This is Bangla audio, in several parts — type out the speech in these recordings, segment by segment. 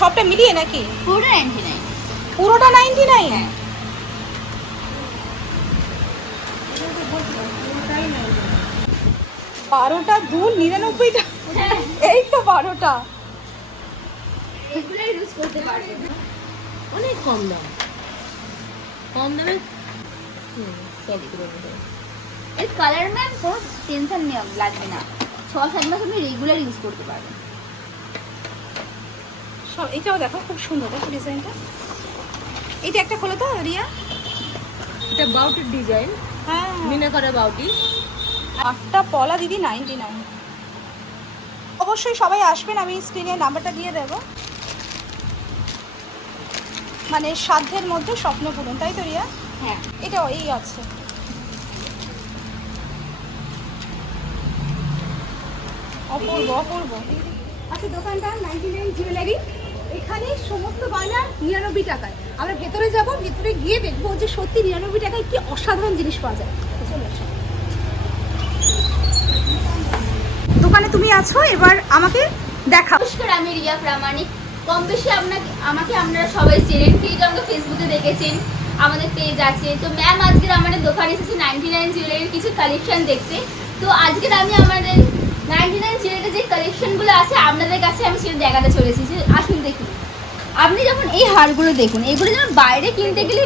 সবটা মিলিয়ে নাকি? পুরোটা নাইনটি নাইন পুরোটা নাইনটি নাইন হ্যাঁ। বারোটা দু নিরানব্বইটা? হ্যাঁ। এই তো বারোটা। অনেক কম দাম। কম দামে? এর কালার ম্যাম কোনো টেনশন নেই লাগবে না। ছ সাত মাস আপনি রেগুলার ইউজ করতে পারবেন। সব এটাও দেখো খুব সুন্দর দেখো ডিজাইনটা। এটা একটা খোলো তো রিয়া। এটা বাউটির ডিজাইন। হ্যাঁ। মিনা করে বাউটি। আটটা পলা দিদি নাইনটি নাইন অবশ্যই সবাই আসবেন আমি স্ক্রিনে নাম্বারটা দিয়ে দেবো। মানে সাধ্যের মধ্যে স্বপ্ন পূরণ তাই তো রিয়া? হ্যাঁ। এটা এই আছে। অপূর্ব অপূর্ব। আচ্ছা দোকানটা নাইনটি নাইন জুয়েলারি এখানে সমস্ত গয়না নিরানব্বই টাকায়। আমরা ভেতরে যাব, ভেতরে গিয়ে দেখব যে সত্যি নিরানব্বই টাকায় কি অসাধারণ জিনিস পাওয়া যায়। দোকানে তুমি আছো, এবার আমাকে দেখা নমস্কার, আমি রিয়া প্রামাণিক। কম বেশি আপনাকে আমাকে আপনারা সবাই চেনেন। কিন্তু আমাকে ফেসবুকে দেখেছেন, আমাদের পেজ আছে। তো ম্যাম আজকের আমাদের দোকানে এসেছে নাইনটি নাইন জুয়েলারির কিছু কালেকশন দেখতে। তো আজকের আমি আমাদের নাইনটি নাইন জুয়েলারির যে কালেকশনগুলো আছে আপনাদের কাছে আমি সেটা দেখাতে চলেছি আসুন দেখুন আপনি যখন এই হারগুলো দেখুন এগুলো যেমন বাইরে কিনতে গেলে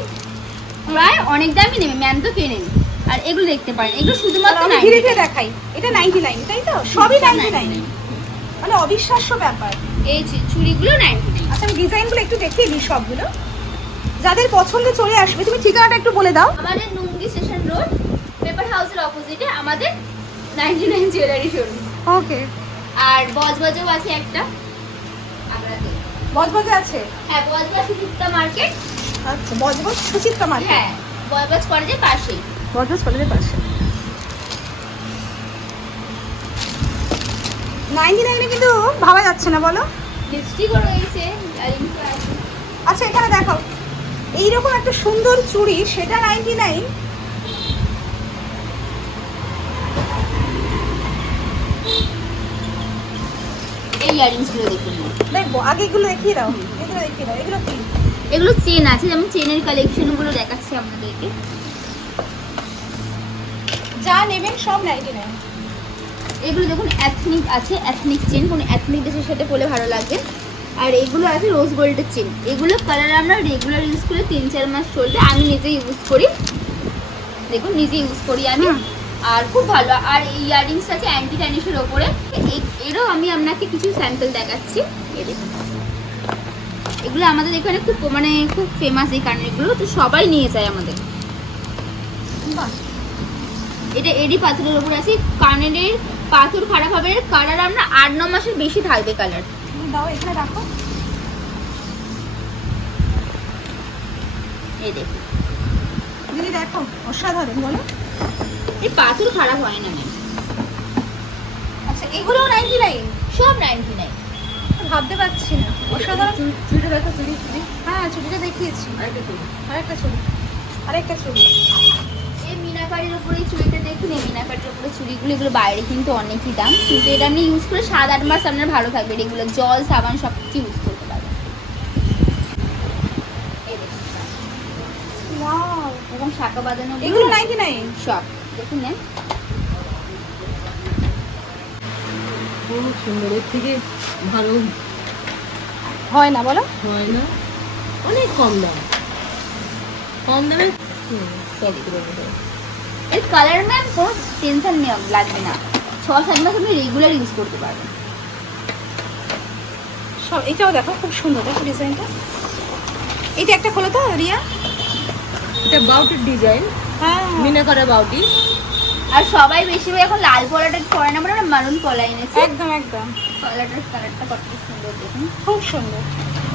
প্রায় অনেক দামই নেবে ম্যাম তো কেনেন আর এগুলো দেখতে পারেন এগুলো শুধুমাত্র আমি 99 ধীরে ধীরে দেখাই এটা নাইনটি নাইন তাই তো? সবই নাইনটি নাইন মানে অবিশ্বাস্য ব্যাপার। এই চুড়িগুলো নাইনটি নাইন আচ্ছা আমি ডিজাইনগুলো একটু দেখিয়ে দিই সবগুলো। যাদের পছন্দ চলে আসবে তুমি ঠিকানাটা একটু বলে দাও। আমাদের নুঙ্গি স্টেশন রোড পেপার হাউসের অপোজিটে আমাদের ninety nine jewellery showroom okay আর বজবজও আছে একটা। আপনাদের বজবজে আছে? হ্যাঁ বজবজ সুচিত্রা মার্কেট। আচ্ছা বজবজ সুচিত্রা মার্কেট? হ্যাঁ বজবজ কলেজের পাশেই। বজবজ কলেজের পাশে। নাইনটি নাইনে কিন্তু ভাবা যাচ্ছে না বলো। লিপস্টিকও রয়েছে আচ্ছা এখানে দেখো এইরকম একটা সুন্দর চুড়ি সেটা নাইনটি নাইন এই ইয়ারিংসগুলো দেখুন দেখব আগে এগুলো দেখিয়ে দাও। এগুলো দেখিয়ে দাও। এগুলো কি? এগুলো চেন আছে যেমন চেনের কালেকশনগুলো দেখাচ্ছি আপনাদেরকে। যা নেবেন সব নাইন এগুলো দেখুন অ্যাথনিক আছে অ্যাথনিক চেন কোনো অ্যাথনিক দেশের সাথে পরে ভালো লাগবে। আর এগুলো আছে রোজ গোল্ডের চেন এগুলো কালার আমরা রেগুলার ইউজ করে তিন চার মাস চলবে আমি নিজে ইউজ করি। দেখুন নিজে ইউজ করি আমি। আর খুব ভালো। আর এই ইয়ারিংস আছে অ্যান্টি ট্যানিশের ওপরে। এরও আমি আপনাকে কিছু স্যাম্পল দেখাচ্ছি। এগুলো আমাদের এখানে খুব মানে খুব ফেমাস এই কানেরগুলো। তো সবাই নিয়ে যায় আমাদের। এটা এডি পাথরের ওপর আছে। কানের পাথর খারাপ হবে কালার আমরা আট ন মাসের বেশি থাকবে কালার। দাও এখানে রাখো। এই দেখুন। দিদি দেখো। অসাধারণ বলো। এই পাথর খারাপ হয় না। ম্যাম আচ্ছা এগুলোও নাইনটি নাইন সব নাইনটি নাইন ভাবতে পারছি না। অসাধারণ। চুড়িটা দেখো চুড়ি চুড়ি হ্যাঁ ছবিটা দেখিয়েছি। আরেকটা চুড়ি আরেকটা ছবি আরেকটা ছবি এই মিনাকারির উপরে এই চুড়িটা দেখুন। এই মিনাকারির উপরে চুড়িগুলো এগুলো বাইরে কিন্তু অনেকই দাম। কিন্তু এটা আপনি ইউজ করে সাত আট মাস আপনার ভালো থাকবে এগুলো জল সাবান সব কিছু ইউজ করতে পারবেন। এরকম শাখা বাঁধানো এগুলো নাইনটি নাইন সব। দেখুন ম্যাম খুব সুন্দর এর থেকে ভালো হয় না বলো? হয় না। অনেক কম দাম। কম দামে? হুম, সব এর কালার ম্যাম কোনো টেনশন নেই লাগবে না। ছ সাত মাস আপনি রেগুলার ইউজ করতে পারবেন। সব এটাও দেখো খুব সুন্দর দেখো ডিজাইনটা এটা একটা খোলো তো রিয়া। এটা বাউটির ডিজাইন মিনা করে বাউটি। আর সবাই বেশিরভাগ এখন লাল পলাটা পরে না আমরা মারুন পলা এনেছি। একদম একদম। পলাটার কালারটা কত সুন্দর দেখুন। খুব সুন্দর।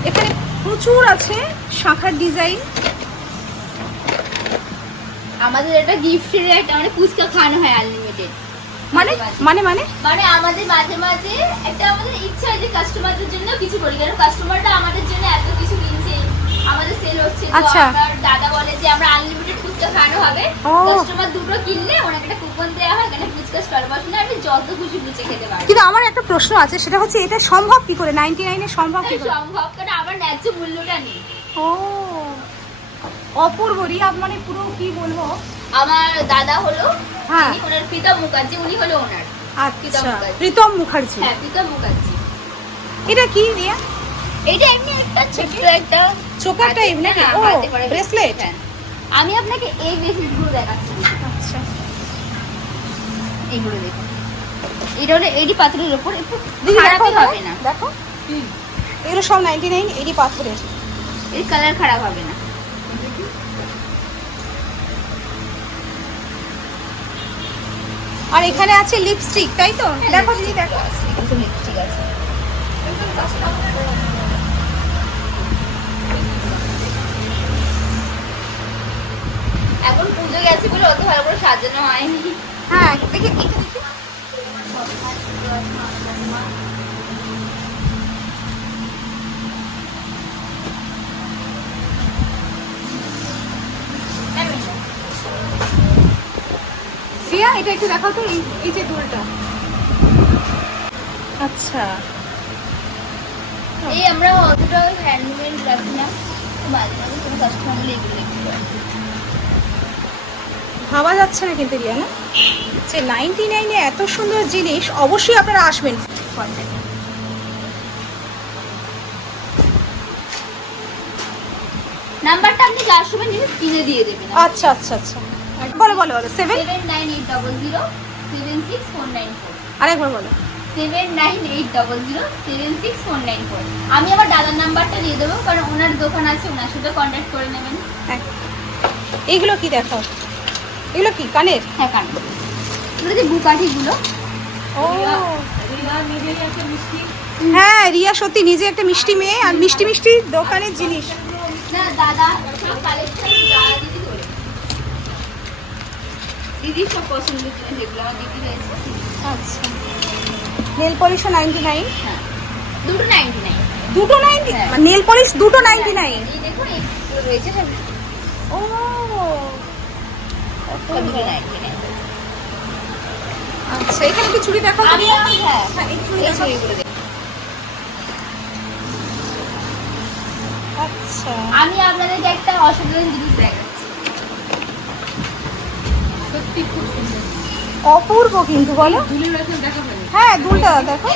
এখানে প্রচুর আছে শাখার ডিজাইন আমাদের এটা গিফটের একটা মানে ফুচকা খাওয়ানো হয় আনলিমিটেড মানে? মানে মানে? মানে আমাদের মাঝে মাঝে একটা আমাদের ইচ্ছা হয় যে কাস্টমারদের জন্য কিছু করি কারণ কাস্টমাররা আমাদের জন্য এত কিছু কিনছে। আমাদের সেল হচ্ছে আচ্ছা। দাদা বলে যে আমরা আনলিমিটেড ফুচকা খাওয়ানো হবে। কাস্টমার দুটো কিনলে ওনাকে একটা কুপন দেওয়া হয় এখানে ফুচকা স্টল বসানো আপনি যত খুশি ফুচকা খেতে পারেন কিন্তু আমার একটা প্রশ্ন আছে সেটা হচ্ছে এটা সম্ভব কি করে? নাইনটি নাইনে সম্ভব কি করে? সম্ভব কারণ আমার ন্যায্য মূল্যটা নেই। ও অপূর্ব রিয়া মানে পুরো কি বলব? আমার দাদা হলো হ্যাঁ। ওনার প্রীতম মুখার্জি উনি হলো ওনার আচ্ছা। প্রীতম মুখার্জি। হ্যাঁ প্রীতম মুখার্জি। এটা কি রিয়া এইটা এমনি একটা ছোট্ট একটা চোকার টাইপ নাকি হ্যাঁ, ও ব্রেসলেট হ্যাঁ। আমি আপনাকে এই ব্রেসলেটগুলো দেখাচ্ছি। আচ্ছা। এইগুলো দেখুন। এটা হলো এইটি পাথরের উপর একটু খারাপই হবে না। দেখো। এগুলো সব নাইনটি নাইন এডি পাথরের। এর কালার খারাপ হবে না। আর এখানে আছে লিপস্টিক তাই তো? দেখো দিদি দেখো। ঠিক আছে এখন পুজো গেছে বলে অত ভালো করে সাজানো হয়নি। হ্যাঁ দেখি দেখি এটা একটু দেখাও তো এই- যে দুলটা। আচ্ছা। এই আমরা অতটা হ্যান্ডমেড রাখি না। মাঝে মাঝে কোনো কাস্টমার এগুলো। ভাবা যাচ্ছে না কিন্তু রিয়া না যে নাইনটি নাইনে এত সুন্দর জিনিস অবশ্যই আপনারা আসবেন। নাম্বারটা আপনি লাস্ট সময় জিনিস কিনে দিয়ে দেবেন। আচ্ছা আচ্ছা আচ্ছা। বলো বলো বলো। Seven seven nine eight double zero seven six four nine four আরেকবার বলো। Seven nine eight double zero seven six four nine four আমি আমার দাদার নাম্বারটা দিয়ে দেবো কারণ ওনার দোকান আছে ওনার সাথে কন্ট্যাক্ট করে নেবেন। এইগুলো কি দেখাও? এগুলো কি কানের? হ্যাঁ কান এগুলো যে বুকাঠিগুলো ও। হ্যাঁ রিয়া সত্যি নিজে একটা মিষ্টি মেয়ে আর মিষ্টি মিষ্টি দোকানের জিনিস। না দাদা সব কালেকশন দাদা দিদি করে দিদির সব পছন্দের জিনিস যেগুলো আমার দিদি রয়েছে আচ্ছা। নেল পলিশও নাইনটি নাইন হ্যাঁ। দুটো নাইনটি নাইন দুটো নাইনটি হ্যাঁ। নেল পলিশ দুটো নাইনটি নাইন এই দেখুন রয়েছে ও সব দুটো নাইনটি নাইন আচ্ছা এখানে চুড়ি দেখাও? আমি হ্যাঁ। হ্যাঁ এই চুড়ি। আচ্ছা। আমি আপনাদেরকে একটা অসাধারণ জিনিস দেখাচ্ছি। অপূর্ব কিন্তু বলো। হ্যাঁ দুলটা দেখো।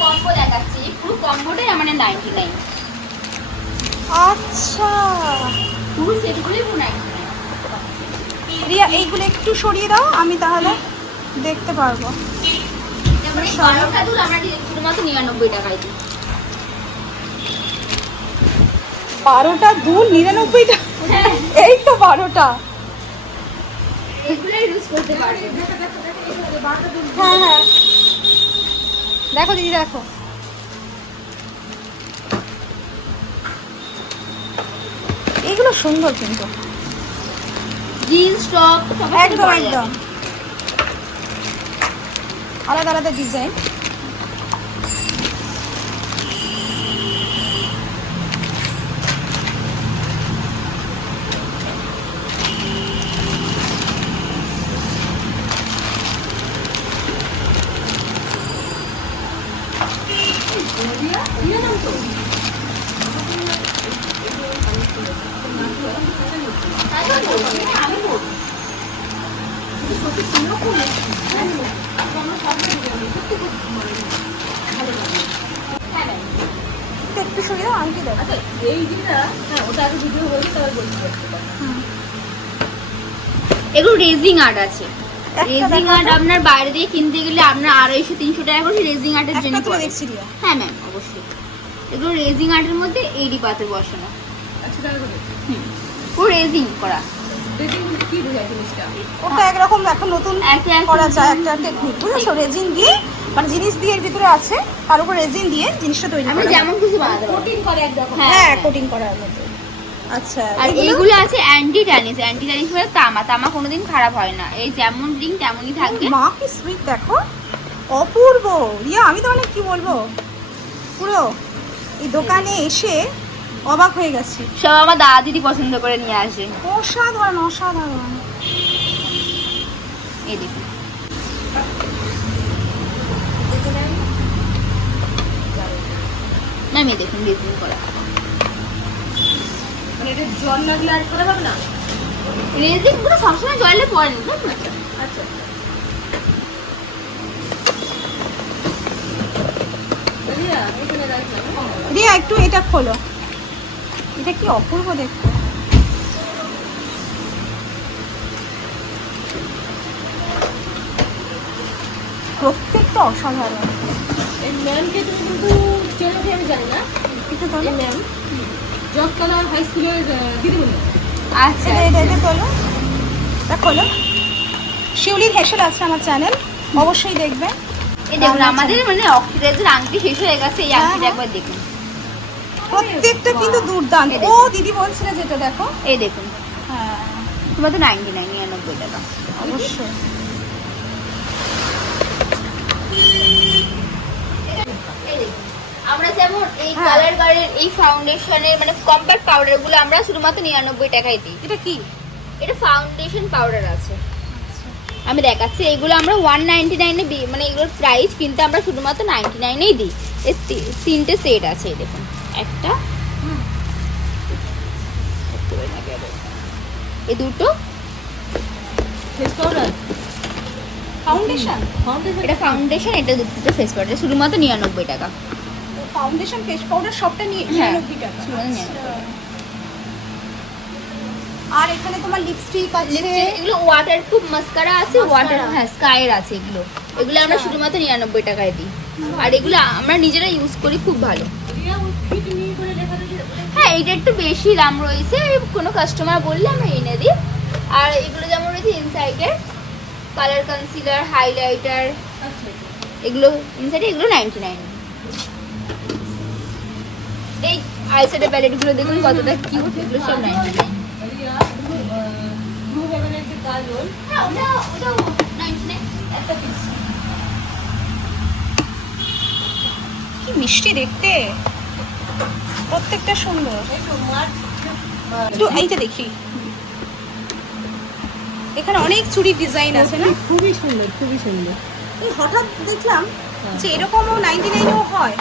কম্বো দেখাচ্ছি। পুরো কম্বোটাই নাইনটি নাইন আচ্ছা। পুরো সেটগুলোই পুরো নাইনটি নাইন রিয়া এইগুলো একটু সরিয়ে দাও আমি তাহলে দেখতে পারব। বারোটা দুল নিরানব্বই টাকা? হ্যাঁ। এই তো বারোটা। হ্যাঁ হ্যাঁ। দেখো দিদি দেখো। এগুলো সুন্দর কিন্তু। জিন্স টপ সব একদম একদম। আলাদা আলাদা ডিজাইন আমি বলব হ্যাঁ ম্যাম একটু সরিয়ে দাও আংটি দাও এই দিনটা হ্যাঁ ওটা আগে ভিডিও বলছি তারপর বলছি এগুলো রেজিং আর্ট আছে। রেজিং আর্ট আপনার বাইরে দিয়ে কিনতে গেলে আপনার আড়াইশো তিনশো টাকা করে রেজিং আর্টের জন্য হ্যাঁ ম্যাম অবশ্যই। এগুলো রেজিং আর্টের মধ্যে এইডি পাথর বসানো। আচ্ছা তাহলে হুম। পুরো রেজিং করা। দেখি কি বোঝায় জিনিসটা? ওটা একরকম এখন নতুন করা যায় একটা টেকনিক বুঝেছ? রেজিন দিয়ে মানে জিনিস দিয়ে এর ভিতরে আছে তার উপর রেজিন দিয়ে জিনিসটা তৈরি করা যেমন খুশি বানাতে কোটিং করে একদম হ্যাঁ কোটিং করার মতো। আচ্ছা আর এগুলো- এইগুলো আছে অ্যান্টি ট্যানিস অ্যান্টি ট্যানিস মানে তামা তামা কোনোদিন খারাপ হয় না। এই যেমন রিং তেমনই থাকবে মা কি সুইট দেখো। অপূর্ব। রিয়া আমি তো মানে কি বলব? পুরো এই দোকানে এসে অবাক হয়ে গেছি। সব আমার দাদা দিদি পছন্দ করে নিয়ে আসে। অসাধারণ অসাধারণ। এই দেখুন। করা। মানে জল লাগলে আর খারাপ হবে না? রেজিংগুলো সবসময় জলে পড়ে না আচ্ছা? রিয়া একটু এটা খোলো। এটা কি অপূর্ব দেখতে। প্রত্যেকটা অসাধারণ। এই ম্যামকে তুমি কিন্তু চেনো কি আমি জানি না। একটু তোলো ম্যাম জগতলা হাই স্কুলের আহ, দিদিমণি। আচ্ছা এটা এটা এটা তোলো এটা খোলো। শিউলির হেসেল আছে আমার চ্যানেল অবশ্যই দেখবে। এই দেখুন আমাদের মানে অক্সিডাইজের আংটি শেষ হয়ে গেছে এই হ্যাঁ, আংটিটা হ্যাঁ। একবার দেখুন। প্রত্যেকটা কিন্তু দুর্দান্ত। ও দিদি বলছিল যেটা দেখো। এই দেখুন। হ্যাঁ। তোমার তো নাইনটি নাইন নিরানব্বই টাকা। অবশ্যই। আমরা যেমন এই হ্যাঁ। কালার গার্ডের এই ফাউন্ডেশনের মানে কম্প্যাক্ট পাউডারগুলো আমরা শুধুমাত্র নিরানব্বই টাকায় দিই। এটা কি? এটা ফাউন্ডেশন পাউডার আছে। আমি দেখাচ্ছি এগুলো আমরা ওয়ান নাইনটি নাইনে মানে এগুলোর প্রাইস কিন্তু আমরা শুধুমাত্র নাইনটি নাইনেই দিই। এর তিনটে সেট আছে এই দেখুন। একটা। এই দুটো। ফেস পাউডার ফাউন্ডেশন ফাউন্ডেশন এটা ফাউন্ডেশন এটা দুটো ফেস পাউডার শুধুমাত্র নিরানব্বই টাকা। ফাউন্ডেশন ফেস পাউডার সবটা নিয়ে হ্যাঁ, নিরানব্বই টাকা। শুধুমাত্র আচ্ছা। 99 আর এখানে তোমার লিপস্টিক আছে। এগুলো ওয়াটার প্রুফ মাস্কারা আছে ওয়াটার হ্যাঁ স্কাইয়ের আছে এগুলো। এগুলো আমরা আচ্ছা। শুধুমাত্র নিরানব্বই টাকায় দিই। আর এগুলো আমরা নিজেরা ইউজ করি খুব ভালো। হ্যাঁ এটা একটু বেশি দাম রয়েছে। কোনো কাস্টমার বললে আমরা এনে দিই। আর এগুলো যেমন রয়েছে ইনসাইডের কালার কনসিলার হাইলাইটার এগুলো ইনসাইডে এগুলো নাইনটি নাইন এই আইসাইডের প্যালেটগুলো দেখুন কতটা কিউট এগুলো সব নাইনটি হ্যাঁ নাইন কি মিষ্টি দেখতে। প্রত্যেকটা সুন্দর। একটু এইটা দেখি। এখানে অনেক চুড়ির ডিজাইন আছে না? খুবই সুন্দর খুবই সুন্দর। এই হঠাৎ দেখলাম যে এরকমও নাইনটি নাইনেও হয়।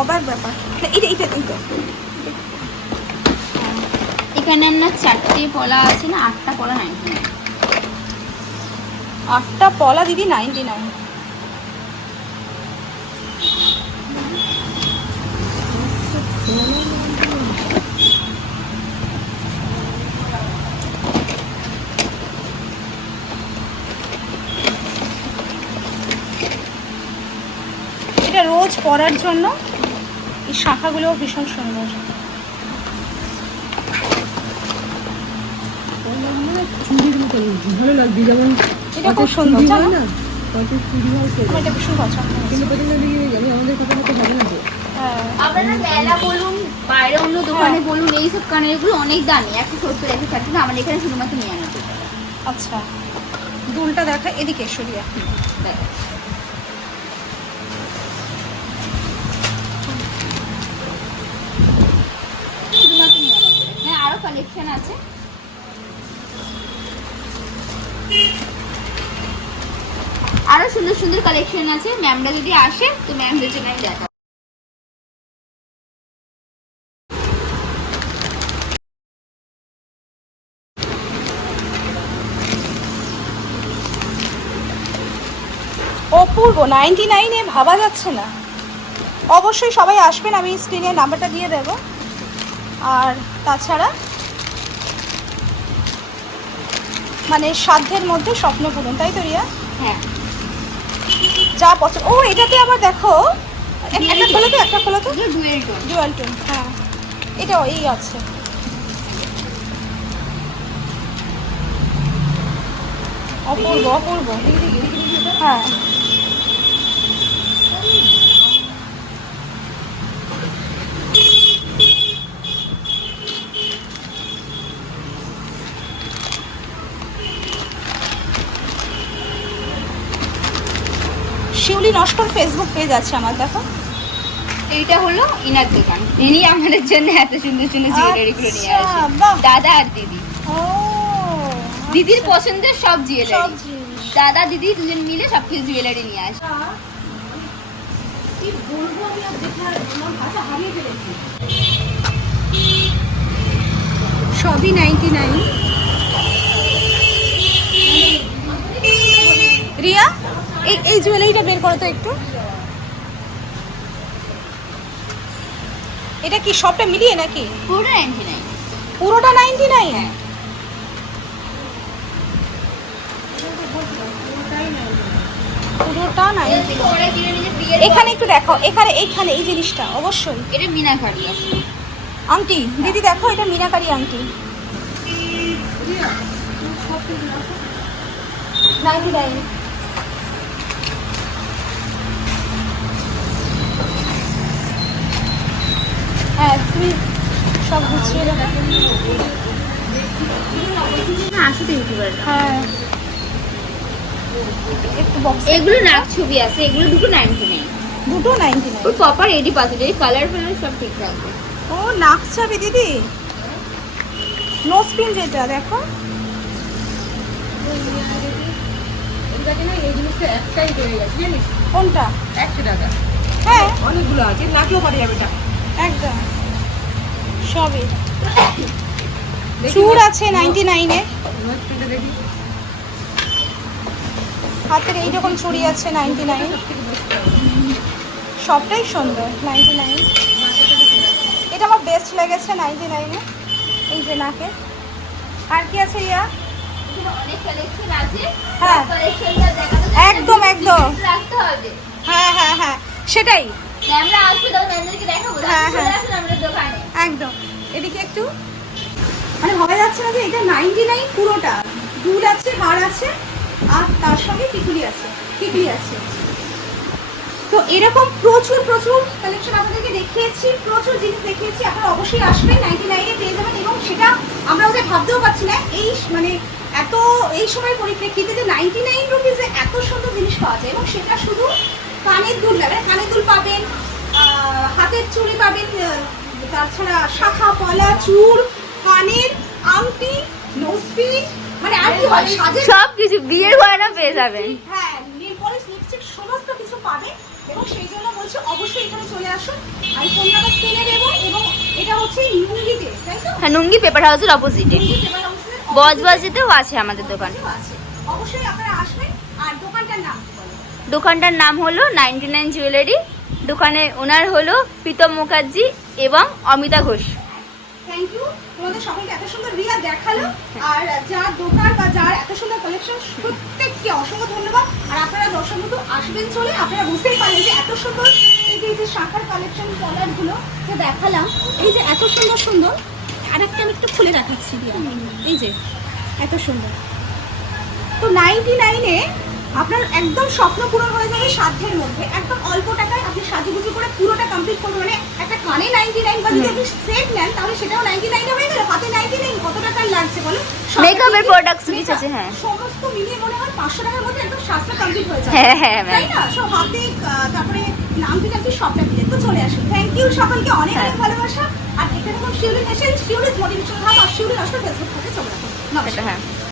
অবাক ব্যাপার। না, এটা এটা এইটা। এখানে আপনার চারটে পলা আছে না? আটটা পলা নাইনটি নাইন আটটা পলা দিদি নাইনটি নাইন পরার জন্য এই শাখাগুলোও ভীষণ সুন্দর। ভালো লাগবে যেমন এটা খুব কত সুন্দর, জানো? না? কত হয় এটা ভীষণ পছন্দ হয়েছে। কিন্তু প্রথমে দিকে আমি আমাদের কথা মতো হবে না তো? হ্যাঁ। আপনারা মেলা বলুন বাইরে অন্য দোকানে বলুন এইসব কানেরগুলো অনেক দামি একশো সত্তর একশো ষাট কিন্তু আমাদের এখানে শুধুমাত্র টাকা আচ্ছা। দুলটা দেখা এদিকে সরিয়া হ্যাঁ আরও কালেকশন আছে। সুন্দর সুন্দর কালেকশন আছে। ম্যামরা যদি আসে, তো ম্যামদের জন্য আমি দেখাবো। অপূর্ব নাইনটি নাইনে ভাবা যাচ্ছে না। অবশ্যই সবাই আসবেন, আমি স্ক্রিনে নাম্বারটা দিয়ে দেব। আর তাছাড়া মানে সাধ্যের মধ্যে স্বপ্ন পূরণ তাই তো রিয়া? হ্যাঁ। যা পছন্দ ও এটাতে আবার দেখো এক- একটা খোলো তো একটা খোলো তো? Dual tone. ডুয়াল টোন হ্যাঁ। এটাও এই আছে। অপূর্ব অপূর্ব। হ্যাঁ। শিউলি নস্কর ফেসবুক পেজ আছে আমার দেখো। এইটা হলো ইনার দোকান। ইনি আমাদের জন্য এত সুন্দর সুন্দর জুয়েলারি গুলো নিয়ে আচ্ছা, আসে দাদা আর দিদি। ও দিদির পছন্দের সব জুয়েলারি দাদা দিদি দুজন মিলে সব কিছু জুয়েলারি নিয়ে আসে। কি বলব আমি আর আমার ভাষা হারিয়ে ফেলেছি। সবই নাইনটি নাইন রিয়া? এই এই জুয়েলারিটা বের করো তো একটু। এটা কি সবটা মিলিয়ে নাকি? পুরো নাইনটি নাইন পুরোটা নাইনটি নাইন পুরোটা নাইনটি এখানে একটু দেখো এখানে এইখানে এই জিনিসটা অবশ্যই। এটা মিনাকারি আছে। আংটি দিদি দেখো এটা মিনাকারি আংটি নাইনটি নাইন হ্যাঁ তুমি সব গুছিয়ে রাখো আসলে ইউটিউবাররা হ্যাঁ। একটু বক্স এগুলো নাক ছবি আছে এগুলো দুটো নাইনটি নাইন দুটো নাইনটি নাইন ওই প্রপার এডি পাচ্ছে এই কালার ফালার সব ঠিক থাকবে ও নাক চাবি দিদি? নো স্পিন যেটা দেখো। এই জিনিসটা একটাই রয়ে গেছে জানিস? কোনটা? একশো টাকা। হ্যাঁ। অনেকগুলো আছে নাকেও পাঠিয়ে যাবে একদম। সবই। চুর আছে নাইনটি নাইনে হাতের এই রকম চুড়ি আছে নাইনটি নাইন সবটাই সুন্দর নাইনটি নাইন এটা আমার বেস্ট লেগেছে নাইনটি নাইনে এই যে নাকে আর কি আছে ইয়া আছে হ্যাঁ। একদম, একদম। হ্যাঁ হ্যাঁ হ্যাঁ। সেটাই। ম্যামরা আসবে দেখাবো। হ্যাঁ, হ্যাঁ। আমাদের দোকানে। একদম। এদিকে একটু। মানে ভাবা যাচ্ছে না যে এটা নাইনটি নাইন পুরোটা? দুল আছে হার আছে আর তার সঙ্গে টিকুলি আছে টিকলি আছে। তো এরকম প্রচুর প্রচুর কালেকশন আপনাদেরকে দেখিয়েছি প্রচুর জিনিস দেখিয়েছি। আপনারা অবশ্যই আসবেন নাইনটি নাইনে পেয়ে যাবেন এবং সেটা আমরা ওদের ভাবতেও পারছি না এই মানে এত এই সময়ের পরিপ্রেক্ষিতে যে নাইনটি নাইন রুপিজে এত সুন্দর জিনিস পাওয়া যায় এবং সেটা শুধু কানের দুল না কানের দুল পাবেন হাতের চুড়ি পাবেন তাছাড়া শাখা পলা চূড় কানের আংটি নোজপিন মানে আর কি হয় সাজের সব কিছু বিয়ের গয়না পেয়ে যাবেন। হ্যাঁ নীল পলিশ লিপস্টিক সমস্ত কিছু পাবে এবং সেই জন্য বলছি অবশ্যই এখানে চলে আসুন। আমি ফোন নাম্বার স্ক্রিনে দেবো এবং এটা হচ্ছে নুঙ্গিতে তাই তো? হ্যাঁ নুঙ্গি পেপার হাউসের অপোজিটে বজবাজিতেও আছে আমাদের দোকান। অবশ্যই আপনারা আসবেন। আর দোকানটার নাম? দোকানটার নাম হলো নাইনটি নাইন জুয়েলারি। দোকানের ওনার হলো প্রীতম মুখার্জি এবং অমিতা ঘোষ। থ্যাংক ইউ তোমাদের সকলকে এত সুন্দর রিয়া দেখাল। আর যার দোকান বা যার এত সুন্দর কালেকশন প্রত্যেককে অসংখ্য ধন্যবাদ। আর আপনারা দর্শক বন্ধু আসবেন চলে, আপনারা বুঝতেই পারলেন যে এত সুন্দর এই যে শাখার কালেকশনগুলো যে দেখালাম, এই যে এত সুন্দর সুন্দর আরেকটা আমি একটু খুলে দেখাচ্ছি এই যে, এত সুন্দর। তো নাইনটি নাইনে আপনার একদম স্বপ্ন পূরণ হয়ে যাবে সাধ্যের মধ্যে। একদম অল্প টাকায় আপনি সাজুগুজু করে পুরোটা কমপ্লিট করবেন। মানে একটা কানে নাইনটি নাইন বা যদি আপনি সেট নেন তাহলে সেটাও নাইনটি নাইনে হয়ে গেল। হাতে নাইনটি নাইন কত টাকার লাগছে বলো Makeup এর কিছু- আছে, হ্যাঁ। সমস্ত মিলিয়ে মনে হয় পাঁচশো টাকার মধ্যে একদম সাজটা কমপ্লিট হয়ে যাবে। হ্যাঁ, হ্যাঁ, তাই না? সব হাতে তারপরে নামটি টামটি সবটা মিলে তো চলে আসুন। থ্যাংক ইউ সকলকে অনেক হ্যাঁ। অনেক ভালোবাসা। আর এখানে যখন শিউলি এসে শিউলিস মোটিভেশন হাব আর শিউলি আসলে ফেসবুক থেকে চলে আসুন। নমস্কার। হ্যাঁ।